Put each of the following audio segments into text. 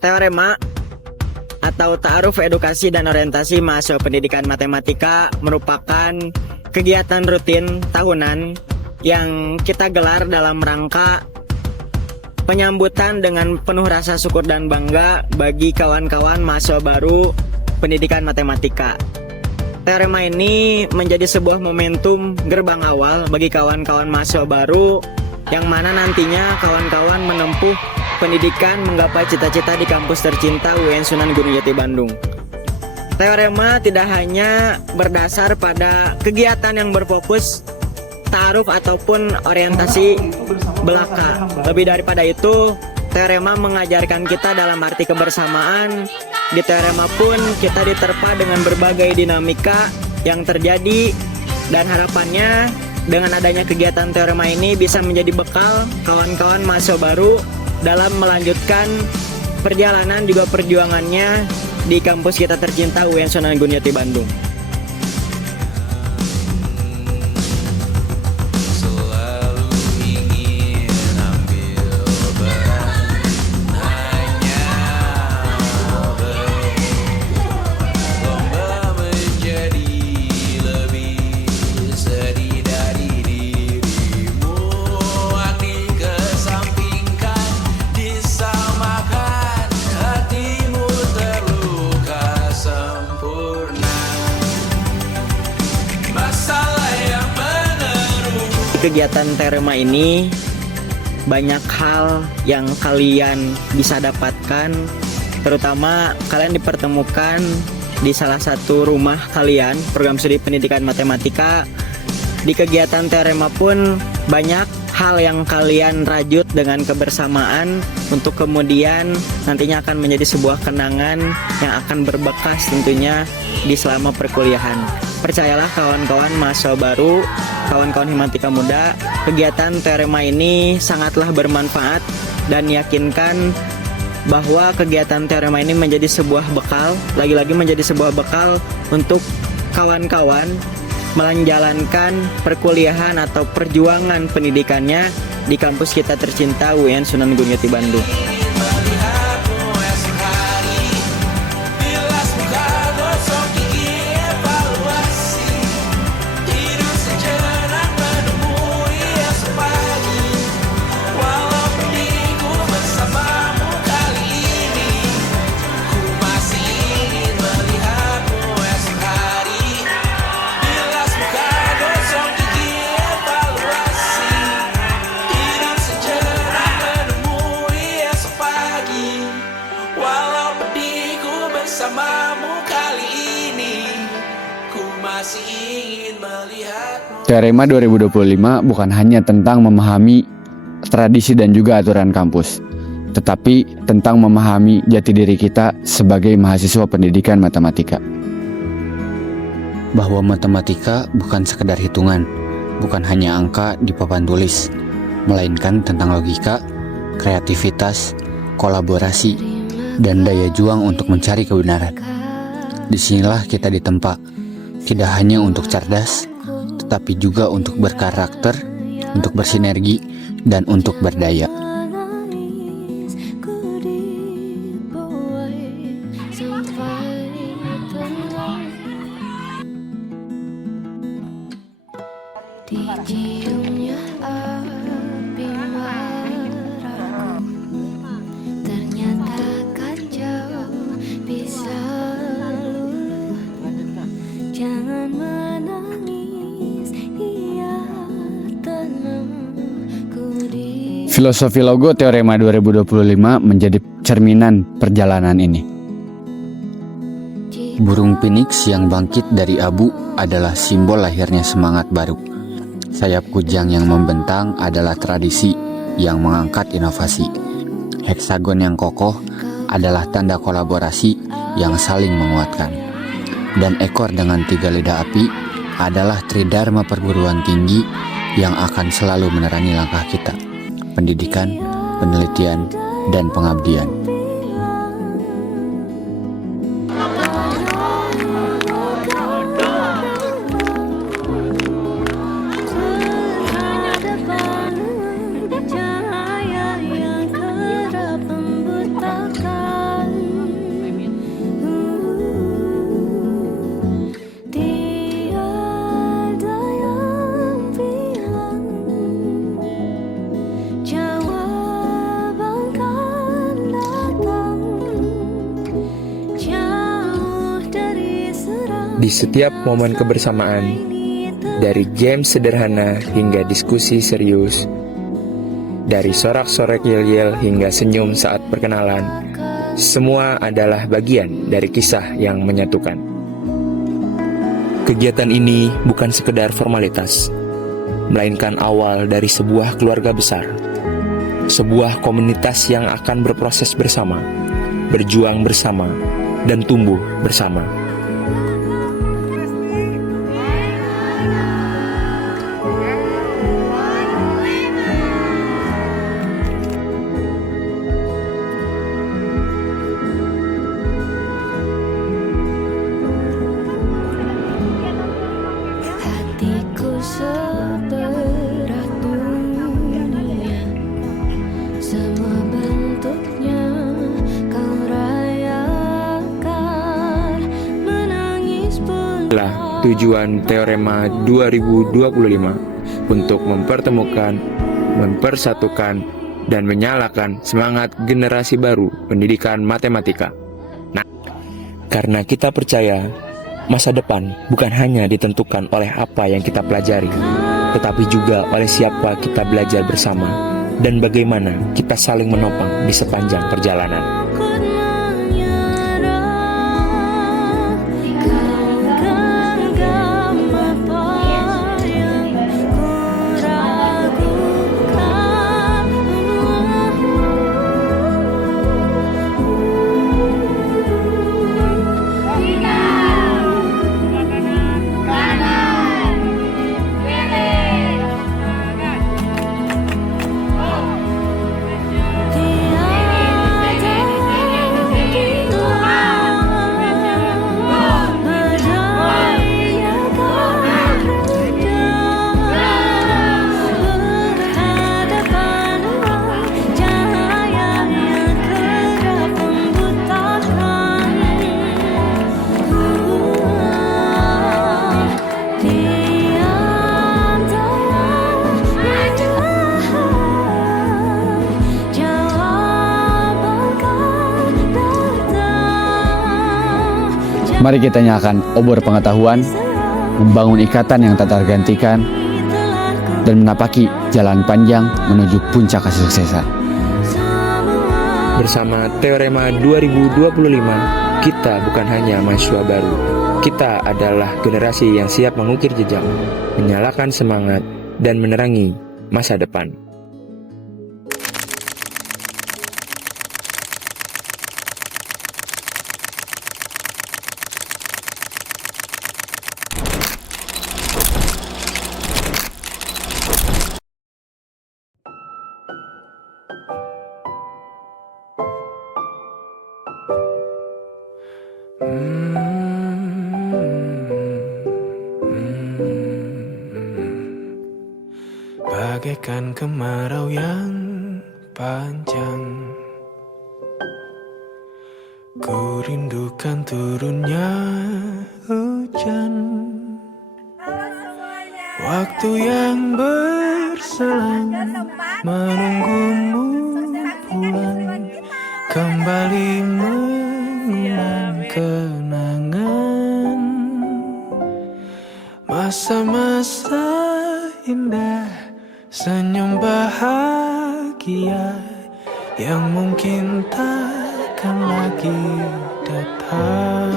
Teorema atau Ta'aruf Edukasi dan Orientasi Mahasiswa Pendidikan Matematika merupakan kegiatan rutin tahunan yang kita gelar dalam rangka penyambutan dengan penuh rasa syukur dan bangga bagi kawan-kawan mahasiswa baru pendidikan matematika. Teorema ini menjadi sebuah momentum gerbang awal bagi kawan-kawan mahasiswa baru yang mana nantinya kawan-kawan menempuh pendidikan menggapai cita-cita di kampus tercinta UIN Sunan Gunung Jati Bandung. Teorema tidak hanya berdasar pada kegiatan yang berfokus ta'aruf ataupun orientasi belaka. Lebih daripada itu, teorema mengajarkan kita dalam arti kebersamaan. Di teorema pun kita diterpa dengan berbagai dinamika yang terjadi, dan harapannya dengan adanya kegiatan teorema ini bisa menjadi bekal kawan-kawan mahasiswa baru dalam melanjutkan perjalanan juga perjuangannya di kampus kita tercinta UIN Sunan Gunung Jati Bandung. Kegiatan teorema ini banyak hal yang kalian bisa dapatkan, terutama kalian dipertemukan di salah satu rumah kalian, program studi pendidikan matematika. Di kegiatan teorema pun banyak hal yang kalian rajut dengan kebersamaan untuk kemudian nantinya akan menjadi sebuah kenangan yang akan berbekas tentunya di selama perkuliahan. Percayalah kawan-kawan mahasiswa baru, kawan-kawan Himatika Muda, kegiatan teorema ini sangatlah bermanfaat dan yakinkan bahwa kegiatan teorema ini menjadi sebuah bekal, lagi-lagi menjadi sebuah bekal untuk kawan-kawan menjalankan perkuliahan atau perjuangan pendidikannya di kampus kita tercinta UIN Sunan Gunung Jati Bandung. Teorema 2025 bukan hanya tentang memahami tradisi dan juga aturan kampus, tetapi tentang memahami jati diri kita sebagai mahasiswa pendidikan matematika. Bahwa matematika bukan sekedar hitungan, bukan hanya angka di papan tulis, melainkan tentang logika, kreativitas, kolaborasi, dan daya juang untuk mencari kebenaran. Disinilah kita ditempa, tidak hanya untuk cerdas, tetapi juga untuk berkarakter, untuk bersinergi, dan untuk berdaya. Diciumnya api maraku, ternyata kacau bisa luluh. Jangan menangis, ia tenang. Filosofi logo Teorema 2025 menjadi cerminan perjalanan ini. Burung phoenix yang bangkit dari abu adalah simbol lahirnya semangat baru. Sayap kujang yang membentang adalah tradisi yang mengangkat inovasi. Heksagon yang kokoh adalah tanda kolaborasi yang saling menguatkan. Dan ekor dengan 3 lidah api adalah tridharma perguruan tinggi yang akan selalu menerangi langkah kita. Pendidikan, penelitian, dan pengabdian. Di setiap momen kebersamaan, dari game sederhana hingga diskusi serius, dari sorak-sorak yel-yel hingga senyum saat perkenalan, semua adalah bagian dari kisah yang menyatukan. Kegiatan ini bukan sekedar formalitas, melainkan awal dari sebuah keluarga besar, sebuah komunitas yang akan berproses bersama, berjuang bersama, dan tumbuh bersama. Hatiku seberat dunia, semua bentuknya kau rayakan, menangis pun Itulah tujuan Teorema 2025 untuk mempertemukan, mempersatukan, dan menyalakan semangat generasi baru pendidikan matematika. Nah, karena kita percaya masa depan bukan hanya ditentukan oleh apa yang kita pelajari, tetapi juga oleh siapa kita belajar bersama dan bagaimana kita saling menopang di sepanjang perjalanan. Mari kita nyalakan obor pengetahuan, membangun ikatan yang tak tergantikan, dan menapaki jalan panjang menuju puncak kesuksesan. Bersama Teorema 2025, kita bukan hanya mahasiswa baru. Kita adalah generasi yang siap mengukir jejak, menyalakan semangat, dan menerangi masa depan. Bagaikan kemarau yang panjang, ku rindukan turunnya hujan. Waktu yang berselang menunggumu pulang, kembali mengulang kenangan masa-masa indah, senyum bahagia yang mungkin takkan lagi datang.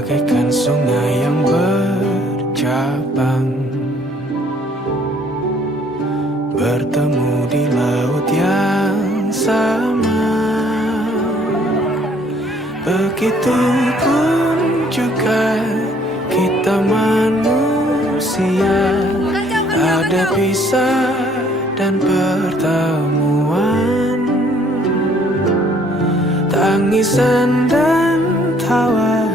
bagaikan sungai yang bercabang, bertemu di laut yang sama. Begitupun juga kita manusia, ada pisah dan pertemuan, tangisan dan tawa,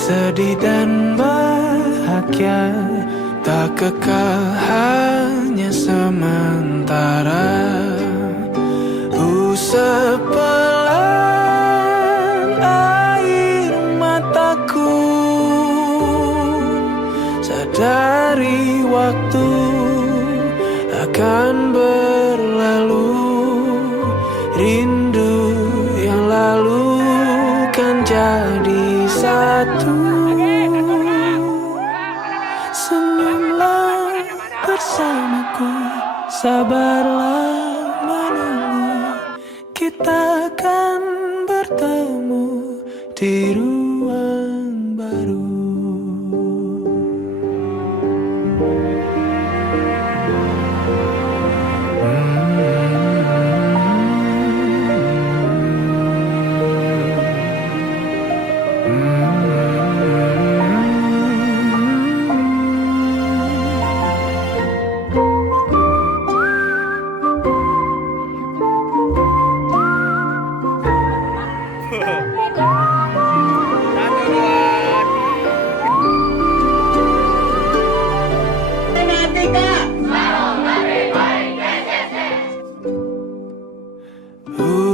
sedih dan bahagia, tak kekal, hanya sementara. Sepelan air mataku, sadari waktu akan berlalu, rindu yang lalu kan jadi satu. Senyumlah bersamaku, sabarlah menunggu, kita akan bertemu di ruang baru.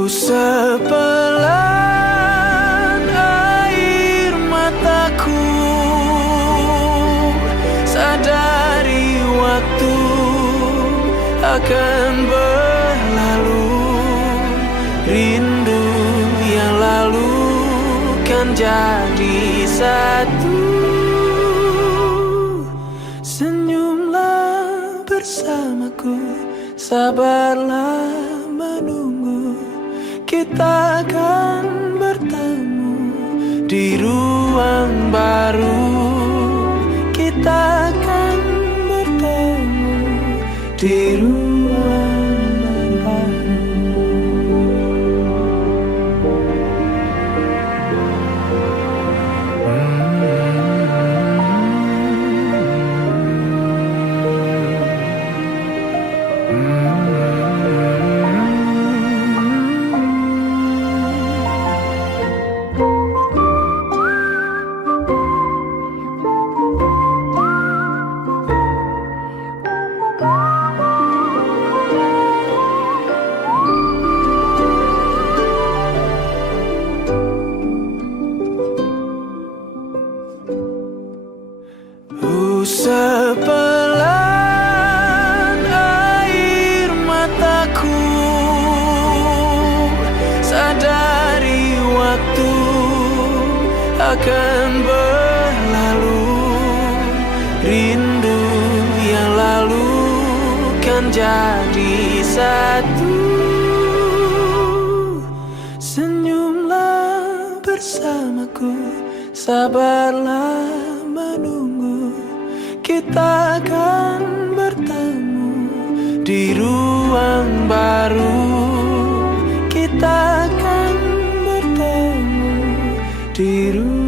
Sepelan air mataku, sadari waktu akan berlalu, rindu yang lalu kan jadi satu. Senyumlah bersamaku, sabarlah menunggu, kita akan bertemu di ruang baru. Kita akan bertemu di ruang baru. Sepelan air mataku, sadari waktu akan berlalu, rindu yang lalu kan jadi satu. Senyumlah bersamaku, sabarlah menunggu, kita akan bertemu di ruang baru. Kita akan bertemu di ruang